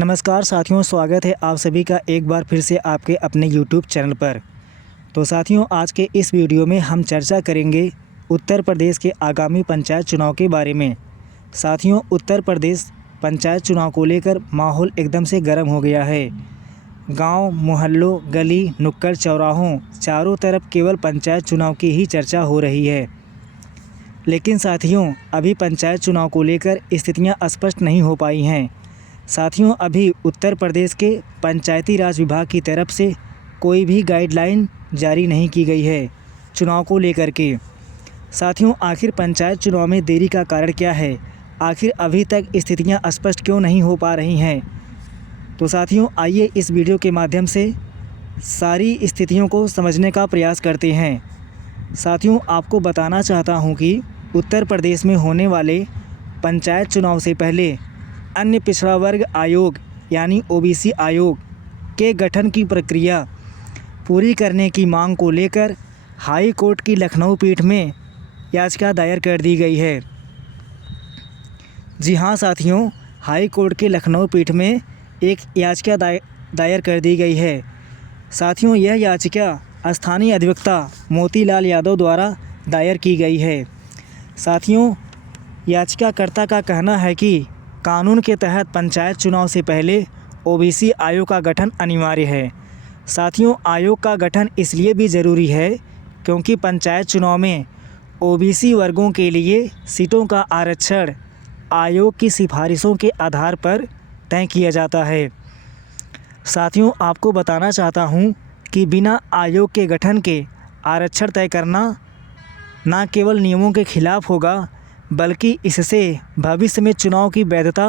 नमस्कार साथियों, स्वागत है आप सभी का एक बार फिर से आपके अपने YouTube चैनल पर। तो साथियों, आज के इस वीडियो में हम चर्चा करेंगे उत्तर प्रदेश के आगामी पंचायत चुनाव के बारे में। साथियों, उत्तर प्रदेश पंचायत चुनाव को लेकर माहौल एकदम से गर्म हो गया है। गांव, मोहल्लों, गली, नुक्कड़, चौराहों चारों तरफ केवल पंचायत चुनाव की ही चर्चा हो रही है। लेकिन साथियों, अभी पंचायत चुनाव को लेकर स्थितियाँ स्पष्ट नहीं हो पाई हैं। साथियों, अभी उत्तर प्रदेश के पंचायती राज विभाग की तरफ से कोई भी गाइडलाइन जारी नहीं की गई है चुनाव को लेकर के। साथियों, आखिर पंचायत चुनाव में देरी का कारण क्या है? आखिर अभी तक स्थितियां स्पष्ट क्यों नहीं हो पा रही हैं? तो साथियों, आइए इस वीडियो के माध्यम से सारी स्थितियों को समझने का प्रयास करते हैं। साथियों, आपको बताना चाहता हूं कि उत्तर प्रदेश में होने वाले पंचायत चुनाव से पहले अन्य पिछड़ा वर्ग आयोग यानी ओबीसी आयोग के गठन की प्रक्रिया पूरी करने की मांग को लेकर हाई कोर्ट की लखनऊ पीठ में याचिका दायर कर दी गई है। जी हां साथियों, हाई कोर्ट के लखनऊ पीठ में एक याचिका दायर कर दी गई है। साथियों, यह याचिका स्थानीय अधिवक्ता मोतीलाल यादव द्वारा दायर की गई है। साथियों, याचिकाकर्ता का कहना है कि कानून के तहत पंचायत चुनाव से पहले ओबीसी आयोग का गठन अनिवार्य है। साथियों, आयोग का गठन इसलिए भी ज़रूरी है क्योंकि पंचायत चुनाव में ओबीसी वर्गों के लिए सीटों का आरक्षण आयोग की सिफारिशों के आधार पर तय किया जाता है। साथियों, आपको बताना चाहता हूं कि बिना आयोग के गठन के आरक्षण तय करना न केवल नियमों के खिलाफ होगा, बल्कि इससे भविष्य में चुनाव की वैधता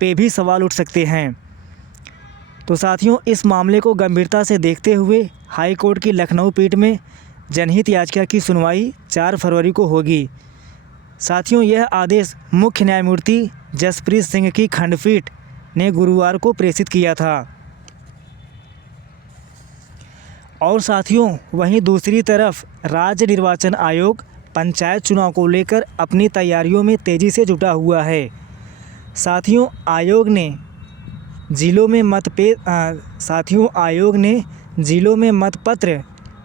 पे भी सवाल उठ सकते हैं। तो साथियों, इस मामले को गंभीरता से देखते हुए हाई कोर्ट की लखनऊ पीठ में जनहित याचिका की सुनवाई 4 फरवरी को होगी। साथियों, यह आदेश मुख्य न्यायमूर्ति जसप्रीत सिंह की खंडपीठ ने गुरुवार को प्रेषित किया था। और साथियों, वहीं दूसरी तरफ राज्य निर्वाचन आयोग पंचायत चुनाव को लेकर अपनी तैयारियों में तेज़ी से जुटा हुआ है। साथियों, आयोग ने जिलों में मतपत्र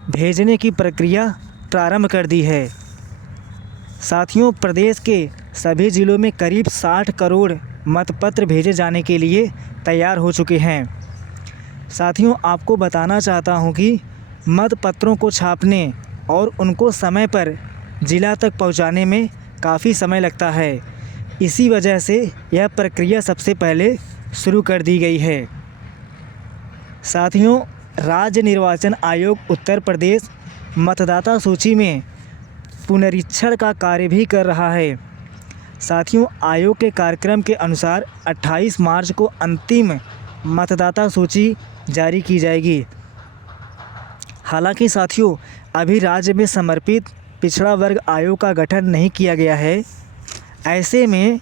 भेजने की प्रक्रिया प्रारंभ कर दी है। साथियों, प्रदेश के सभी जिलों में करीब 60 करोड़ मतपत्र भेजे जाने के लिए तैयार हो चुके हैं। साथियों, आपको बताना चाहता हूं कि मतपत्रों को छापने और उनको समय पर ज़िला तक पहुंचाने में काफ़ी समय लगता है। इसी वजह से यह प्रक्रिया सबसे पहले शुरू कर दी गई है। साथियों, राज्य निर्वाचन आयोग उत्तर प्रदेश मतदाता सूची में पुनरीक्षण का कार्य भी कर रहा है। साथियों, आयोग के कार्यक्रम के अनुसार 28 मार्च को अंतिम मतदाता सूची जारी की जाएगी। हालांकि साथियों, अभी राज्य में समर्पित पिछड़ा वर्ग आयोग का गठन नहीं किया गया है। ऐसे में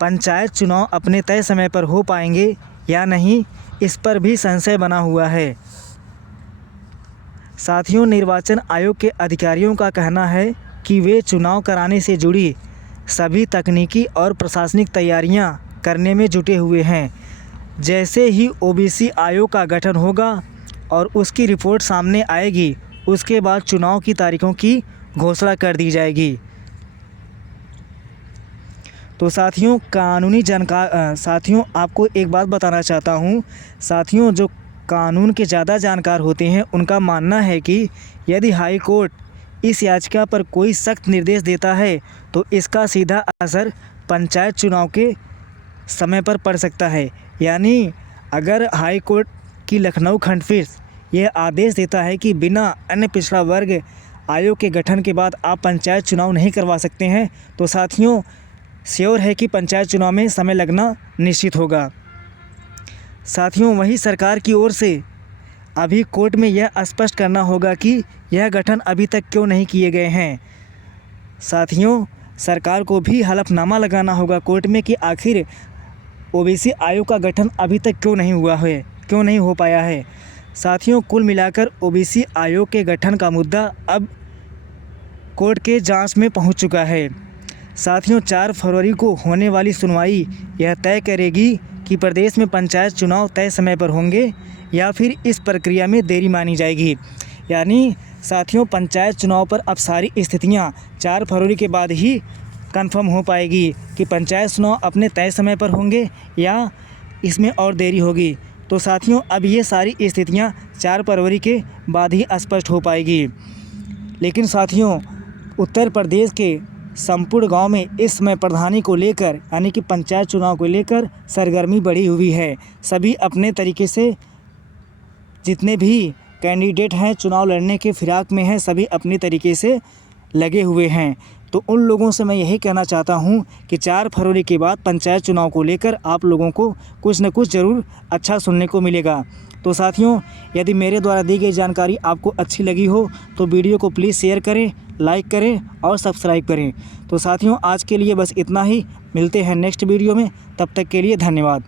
पंचायत चुनाव अपने तय समय पर हो पाएंगे या नहीं, इस पर भी संशय बना हुआ है। साथियों, निर्वाचन आयोग के अधिकारियों का कहना है कि वे चुनाव कराने से जुड़ी सभी तकनीकी और प्रशासनिक तैयारियां करने में जुटे हुए हैं। जैसे ही ओबीसी आयोग का गठन होगा और उसकी रिपोर्ट सामने आएगी, उसके बाद चुनाव की तारीखों की घोषणा कर दी जाएगी। तो साथियों, साथियों, आपको एक बात बताना चाहता हूँ। साथियों, जो कानून के ज़्यादा जानकार होते हैं उनका मानना है कि यदि हाई कोर्ट इस याचिका पर कोई सख्त निर्देश देता है तो इसका सीधा असर पंचायत चुनाव के समय पर पड़ सकता है। यानी अगर हाई कोर्ट की लखनऊ खंडपीठ यह आदेश देता है कि बिना अन्य पिछड़ा वर्ग आयोग के गठन के बाद आप पंचायत चुनाव नहीं करवा सकते हैं, तो साथियों श्योर है कि पंचायत चुनाव में समय लगना निश्चित होगा। साथियों, वहीं सरकार की ओर से अभी कोर्ट में यह स्पष्ट करना होगा कि यह गठन अभी तक क्यों नहीं किए गए हैं। साथियों, सरकार को भी हलफनामा लगाना होगा कोर्ट में कि आखिर ओबीसी आयोग का गठन अभी तक क्यों नहीं हो पाया है। साथियों, कुल मिलाकर ओबीसी आयोग के गठन का मुद्दा अब कोर्ट के जांच में पहुंच चुका है। साथियों, 4 फरवरी को होने वाली सुनवाई यह तय करेगी कि प्रदेश में पंचायत चुनाव तय समय पर होंगे या फिर इस प्रक्रिया में देरी मानी जाएगी। यानी साथियों, पंचायत चुनाव पर अब सारी स्थितियां 4 फरवरी के बाद ही कंफर्म हो पाएगी कि पंचायत चुनाव अपने तय समय पर होंगे या इसमें और देरी होगी। तो साथियों, अब ये सारी स्थितियां 4 फरवरी के बाद ही स्पष्ट हो पाएगी। लेकिन साथियों, उत्तर प्रदेश के संपूर्ण गांव में इस समय प्रधानी को लेकर यानी कि पंचायत चुनाव को लेकर सरगर्मी बढ़ी हुई है। सभी अपने तरीके से जितने भी कैंडिडेट हैं चुनाव लड़ने के फिराक में हैं, सभी अपने तरीके से लगे हुए हैं। तो उन लोगों से मैं यही कहना चाहता हूं कि 4 फरवरी के बाद पंचायत चुनाव को लेकर आप लोगों को कुछ न कुछ ज़रूर अच्छा सुनने को मिलेगा। तो साथियों, यदि मेरे द्वारा दी गई जानकारी आपको अच्छी लगी हो तो वीडियो को प्लीज़ शेयर करें, लाइक करें और सब्सक्राइब करें। तो साथियों, आज के लिए बस इतना ही। मिलते हैं नेक्स्ट वीडियो में, तब तक के लिए धन्यवाद।